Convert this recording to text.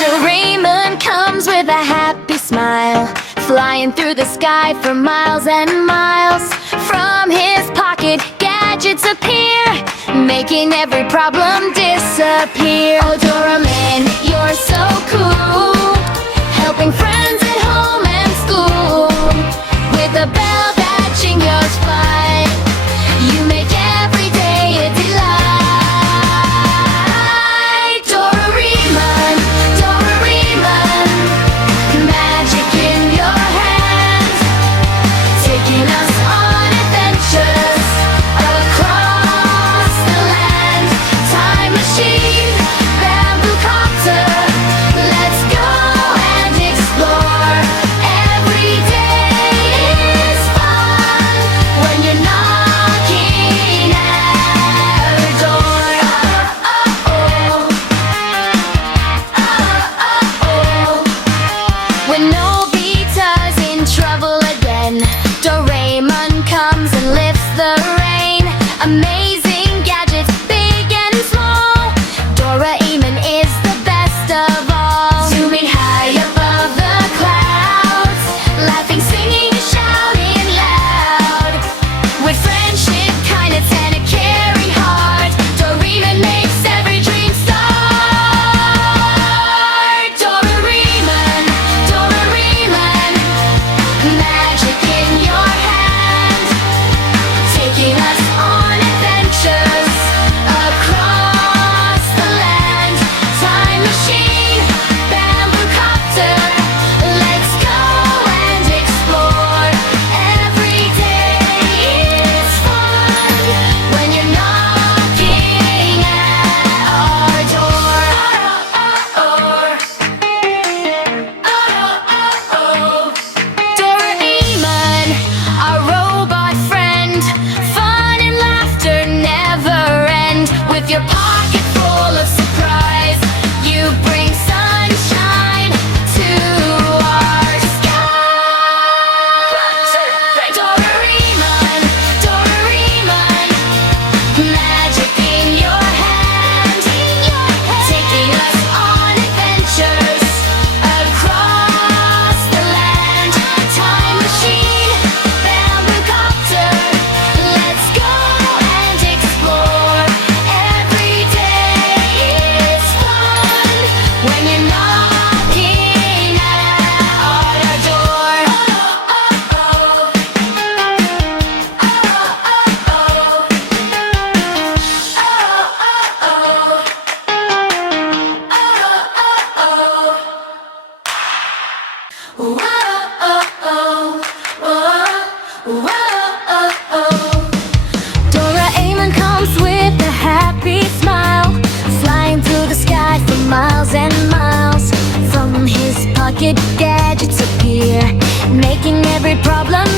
Doraemon comes with a happy smile, flying through the sky for miles and miles. From his pocket, gadgets appear, making every problem disappear. Oh, Doraemon, you're so cool, helping friends at home and school. With a bell that jingles fine, you make every day a delight. Doraemon, Doraemon, magic in your hands, taking us on adventures across the land. Time machine, bamboo copter, let's go and explore. Every day is fun when you're knocking at our door. When Nobita's in trouble again, Doraemon comes and lifts the rain. Amazing gadgets, big and small, Doraemon is the best of all. Zooming high above the clouds, laughing, singing, shouting loud. With friendship, kindness, and a caring heart, Doraemon makes every dream start. Doraemon, Doraemon, magic in your hand, taking us on adventures across the land. Time machine, bamboo copter, let's go and explore. Every day is fun when you're knocking at our door. Doraemon, our robot friend, fun and laughter never end. With your pocket full of surprise, you bring sunshine to our sky. Doraemon, Doraemon, magic in your hand, taking us on adventures across the land. Time machine, bamboo copter, let's go and explore. Every day is fun when you're knocking at our door. Doraemon comes with a happy smile, flying through the sky for miles and miles. From his pocket, gadgets appear, making every problem